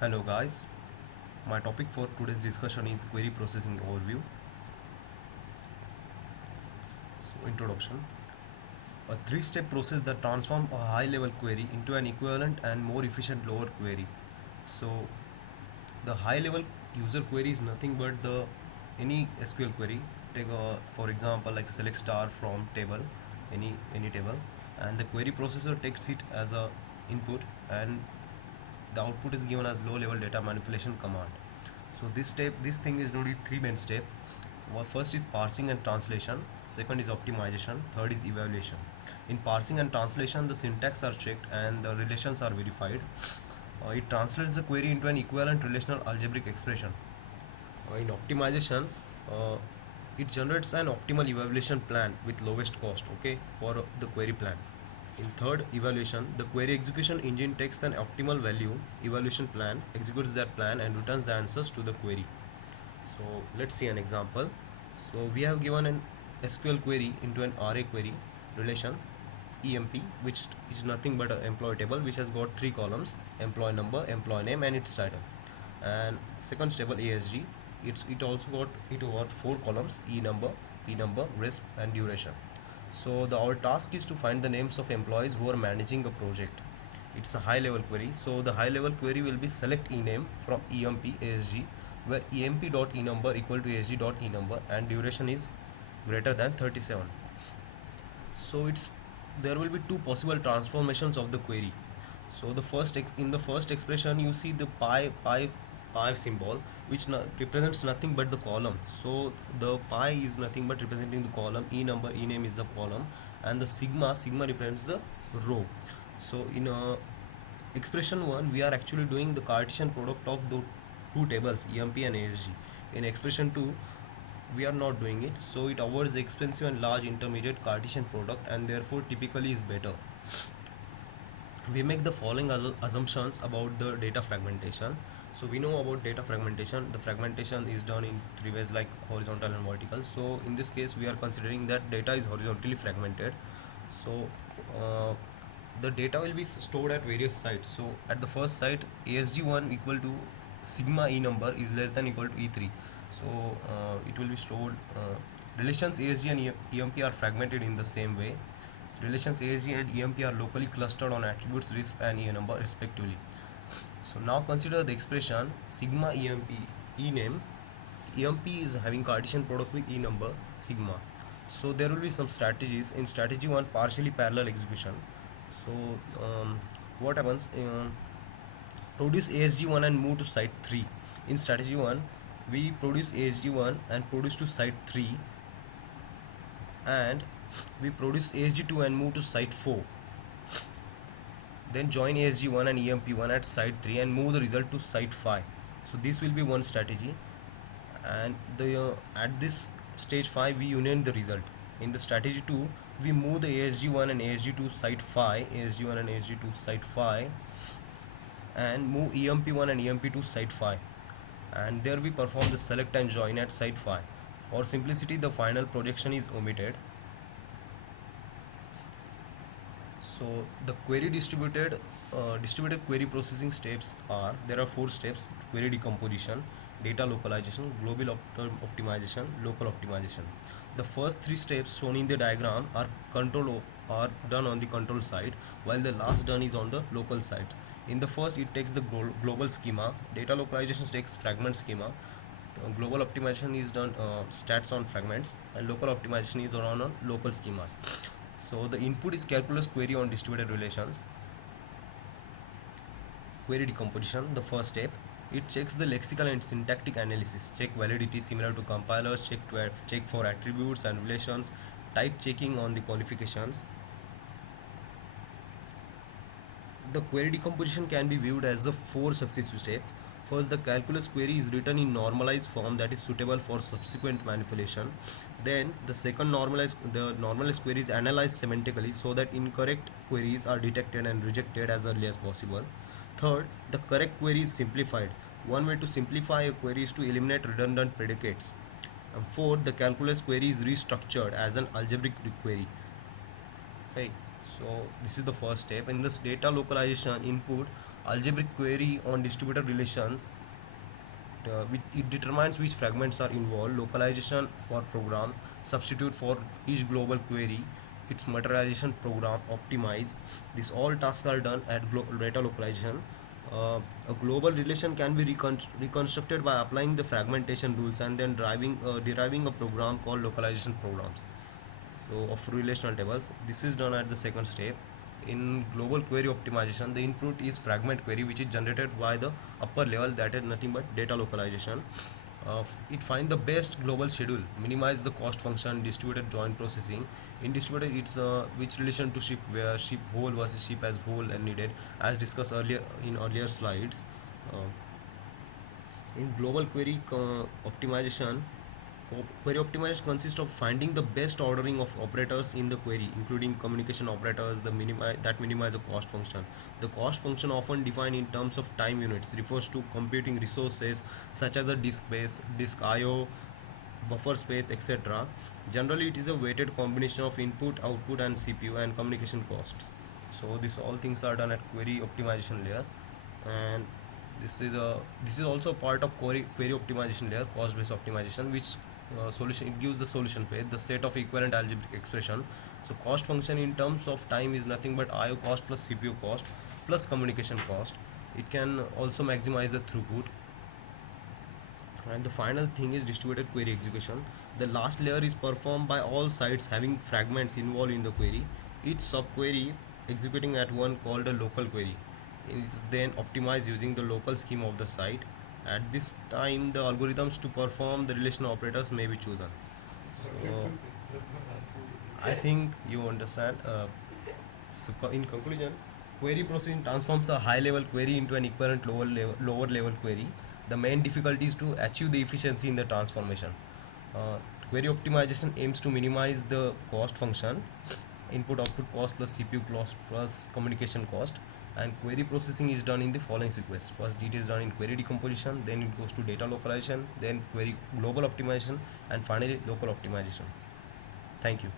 Hello guys, my topic for today's discussion is query processing overview. So introduction, a three-step process that transforms a high-level query into an equivalent and more efficient lower query. So the high-level user query is nothing but the any SQL query. Take for example like select star from table, any table, and the query processor takes it as a input and the output is given as low-level data manipulation command. So this thing is noted three main steps. First is parsing and translation, second is optimization, third is evaluation. In parsing and translation, the syntax are checked and the relations are verified. It translates the query into an equivalent relational algebraic expression. In optimization, uh, it generates an optimal evaluation plan with lowest cost, okay, for the query plan. In third evaluation, the query execution engine takes an optimal value evaluation plan, executes that plan, and returns the answers to the query. So let's see an example. So we have given an SQL query into an array query relation EMP, which is nothing but an employee table which has got three columns: employee number, employee name, and its title. And second table ASG, it got four columns: E number, P number, resp, and duration. So our task is to find the names of employees who are managing a project. It's a high level query. So the high level query will be select ename from emp asg, where emp.enumber equal to asg.enumber and duration is greater than 37. So it's there will be two possible transformations of the query. So in the first expression you see the pi symbol, which represents nothing but the column. So the pi is nothing but representing the column, e name is the column, and the sigma represents the row. So in expression 1 we are actually doing the Cartesian product of the two tables emp and asg. In expression 2 we are not doing it, so it avoids the expensive and large intermediate Cartesian product and therefore typically is better. We make the following assumptions about the data fragmentation. So we know about data fragmentation. The fragmentation is done in three ways, like horizontal and vertical. So in this case we are considering that data is horizontally fragmented. So the data will be stored at various sites. So at the first site, ASG1 equal to sigma e number is less than equal to E3. So it will be stored. Relations ASG and EMP are fragmented in the same way. Relations ASG and EMP are locally clustered on attributes RISP and E number respectively. So now consider the expression sigma EMP ename. EMP is having Cartesian product with E number sigma. So there will be some strategies. In strategy 1, partially parallel execution. So what happens? Produce ASG1 and move to site 3. In strategy 1, we produce ASG1 and produce to site 3, and we produce ASG2 and move to site 4. Then join ASG1 and EMP1 at site 3 and move the result to site 5. So this will be one strategy, and at this stage 5 we union the result. In the strategy 2, we move the ASG1 and ASG2 site 5, ASG1 and ASG2 site 5, and move EMP1 and EMP2 site 5, and there we perform the select and join at site 5. For simplicity, the final projection is omitted. So the distributed query processing steps are, there are four steps: query decomposition, data localization, global optimization, local optimization. The first three steps shown in the diagram are done on the control side, while the last done is on the local side. In the first, it takes the global schema. Data localization takes fragment schema. Global optimization is done stats on fragments, and local optimization is done on local schemas. So the input is calculus query on distributed relations. Query decomposition, the first step, it checks the lexical and syntactic analysis, check validity similar to compilers, check for attributes and relations, type checking on the qualifications. The query decomposition can be viewed as the four successive steps. First, the calculus query is written in normalized form that is suitable for subsequent manipulation. Then the normalized query is analyzed semantically so that incorrect queries are detected and rejected as early as possible. Third, the correct query is simplified. One way to simplify a query is to eliminate redundant predicates. And fourth, the calculus query is restructured as an algebraic query. Okay, so this is the first step. In this data localization input, Algebraic query on distributed relations, it determines which fragments are involved, localization for program, substitute for each global query, its materialization program, optimize. These all tasks are done at data localization. A global relation can be reconstructed by applying the fragmentation rules and then deriving a program called localization programs. So of relational tables, this is done at the second step. In global query optimization, the input is fragment query, which is generated by the upper level, that is nothing but data localization. It find the best global schedule, minimize the cost function, distributed joint processing. In distributed, it's which relation to ship where, ship whole versus ship as whole and needed, as discussed earlier in earlier slides. Uh, in global optimization, query optimization consists of finding the best ordering of operators in the query, including communication operators that minimize a cost function. The cost function, often defined in terms of time units, refers to computing resources such as a disk space, disk I/O, buffer space, etc. Generally, it is a weighted combination of input, output, and CPU and communication costs. So, this all things are done at query optimization layer, and this is also part of query optimization layer, cost based optimization, which solution it gives the solution page, the set of equivalent algebraic expression. So cost function in terms of time is nothing but IO cost plus CPU cost plus communication cost. It can also maximize the throughput. And the final thing is distributed query execution. The last layer is performed by all sites having fragments involved in the query. Each subquery executing at one, called a local query, is then optimized using the local scheme of the site. At this time, the algorithms to perform the relational operators may be chosen. So I think you understand. In conclusion, query processing transforms a high-level query into an equivalent lower level query. The main difficulty is to achieve the efficiency in the transformation. Uh, Query optimization aims to minimize the cost function, input output cost plus CPU cost plus communication cost, and query processing is done in the following sequence. First, it is done in query decomposition, then it goes to data localization, then query global optimization, and finally local optimization. Thank you.